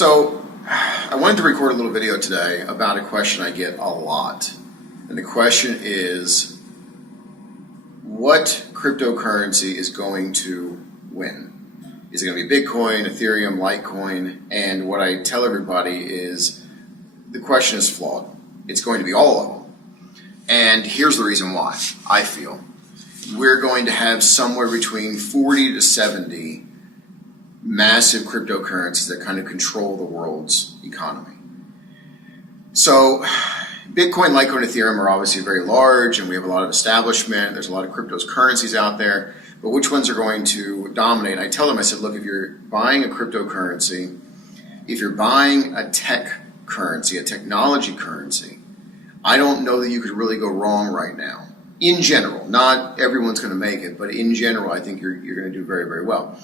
So I wanted to record a little video today about a question I get a lot. And the question is, what cryptocurrency is going to win? Is it going to be Bitcoin, Ethereum, Litecoin? And what I tell everybody is the question is flawed. It's going to be all of them. And here's the reason why, I feel. We're going to have somewhere between 40 to 70 massive cryptocurrencies that kind of control the world's economy. So Bitcoin, Litecoin, Ethereum are obviously very large, and we have a lot of establishment. There's a lot of cryptocurrencies out there, but which ones are going to dominate? And I tell them, I said, look, if you're buying a cryptocurrency, if you're buying a tech currency, a technology currency, I don't know that you could really go wrong right now. In general, not everyone's going to make it, but in general, I think you're going to do very, very well.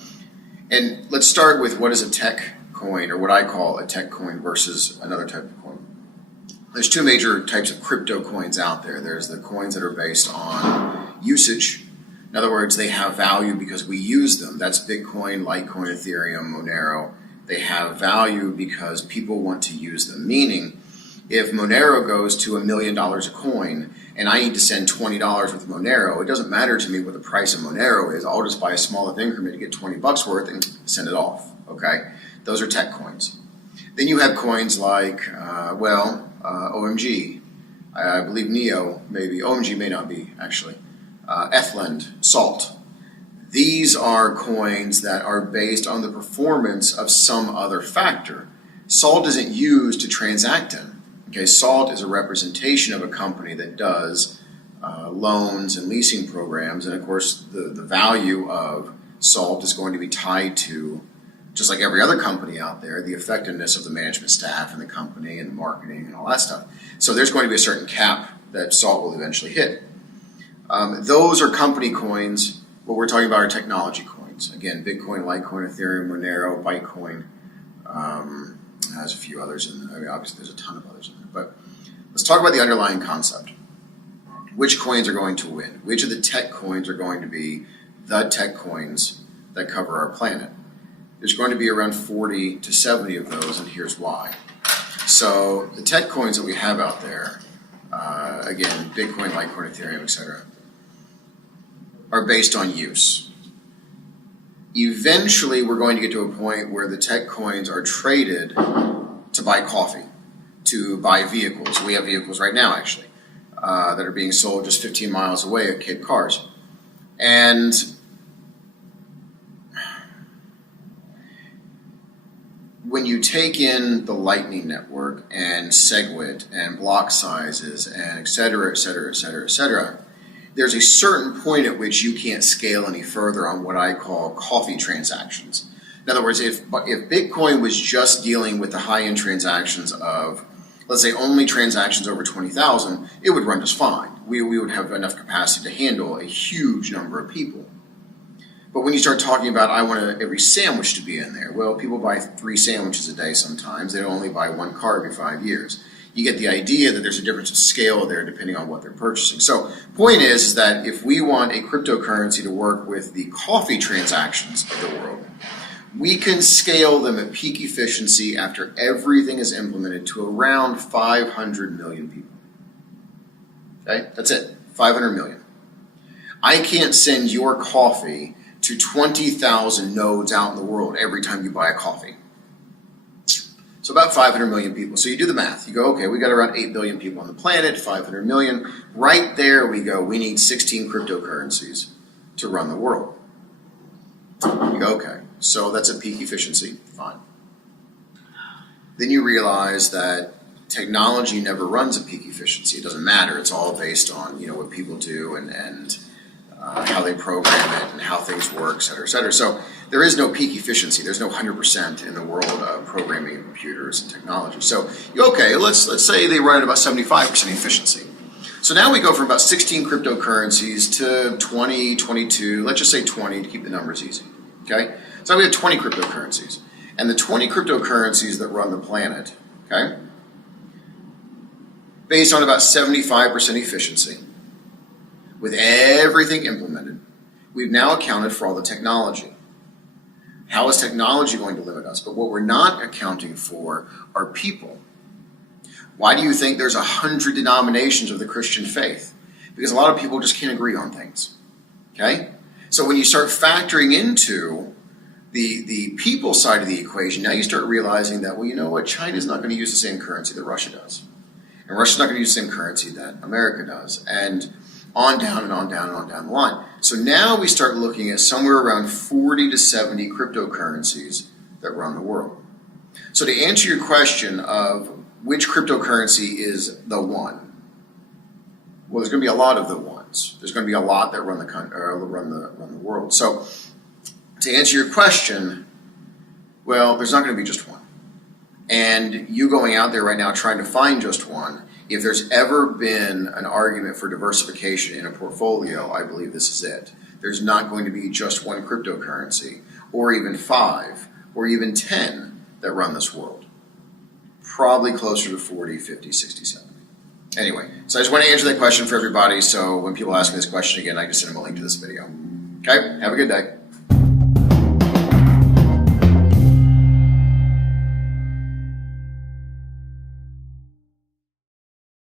And let's start with what is a tech coin, or what I call a tech coin versus another type of coin. There's two major types of crypto coins out there. There's the coins that are based on usage. In other words, they have value because we use them. That's Bitcoin, Litecoin, Ethereum, Monero. They have value because people want to use them. Meaning, if Monero goes to $1 million a coin and I need to send $20 with Monero, it doesn't matter to me what the price of Monero is. I'll just buy a small enough increment to get 20 bucks worth and send it off. Okay, those are tech coins. Then you have coins like, OMG. I believe Neo, maybe. OMG may not be, actually. Ethlend, Salt. These are coins that are based on the performance of some other factor. Salt isn't used to transact in. Okay, Salt is a representation of a company that does loans and leasing programs, and of course the value of Salt is going to be tied to, just like every other company out there, the effectiveness of the management staff and the company and marketing and all that stuff. So there's going to be a certain cap that Salt will eventually hit. Those are company coins. What we're talking about are technology coins. Again, Bitcoin, Litecoin, Ethereum, Monero, Bytecoin. There's a few others in there. I mean, obviously there's a ton of others in there. But let's talk about the underlying concept. Which coins are going to win? Which of the tech coins are going to be the tech coins that cover our planet? There's going to be around 40 to 70 of those, and here's why. So the tech coins that we have out there, again, Bitcoin, Litecoin, Ethereum, etc., are based on use. Eventually, we're going to get to a point where the tech coins are traded to buy coffee, to buy vehicles. We have vehicles right now, actually, that are being sold just 15 miles away at Kid Cars. And when you take in the Lightning Network and SegWit and block sizes and et cetera, et cetera, et cetera, et cetera, there's a certain point at which you can't scale any further on what I call coffee transactions. In other words, if Bitcoin was just dealing with the high-end transactions of, let's say, only transactions over 20,000, it would run just fine. We would have enough capacity to handle a huge number of people. But when you start talking about, I want every sandwich to be in there, well, people buy 3 sandwiches a day sometimes. They only buy 1 car every 5 years. You get the idea that there's a difference of scale there depending on what they're purchasing. So point is that if we want a cryptocurrency to work with the coffee transactions of the world, we can scale them at peak efficiency after everything is implemented to around 500 million people. Okay, that's it, 500 million. I can't send your coffee to 20,000 nodes out in the world every time you buy a coffee. So about 500 million people. So you do the math. You go, okay, we got around 8 billion people on the planet, 500 million. Right there we go. We need 16 cryptocurrencies to run the world. You go, okay, so that's a peak efficiency. Fine. Then you realize that technology never runs at peak efficiency. It doesn't matter. It's all based on what people do and how they program it and how things work, et cetera, et cetera. So there is no peak efficiency. There's no 100% in the world of programming computers and technology. So, okay, let's say they run at about 75% efficiency. So now we go from about 16 cryptocurrencies to 20, 22, let's just say 20 to keep the numbers easy, okay? So we have 20 cryptocurrencies. And the 20 cryptocurrencies that run the planet, okay, based on about 75% efficiency, with everything implemented, we've now accounted for all the technology. How is technology going to limit us? But what we're not accounting for are people. Why do you think there's 100 denominations of the Christian faith? Because a lot of people just can't agree on things. Okay? So when you start factoring into the people side of the equation, now you start realizing that, well, you know what? China's not going to use the same currency that Russia does. And Russia's not going to use the same currency that America does. And on down and on down and on down the line. So now we start looking at somewhere around 40 to 70 cryptocurrencies that run the world. So to answer your question of which cryptocurrency is the one, well, there's going to be a lot of the ones. There's going to be a lot that run the world. So to answer your question, well, there's not going to be just one. And you going out there right now trying to find just one, if there's ever been an argument for diversification in a portfolio, I believe this is it. There's not going to be just one cryptocurrency, or even 5, or even 10 that run this world. Probably closer to 40, 50, 60, 70. Anyway, so I just want to answer that question for everybody, so when people ask me this question again, I can send them a link to this video. Okay, have a good day.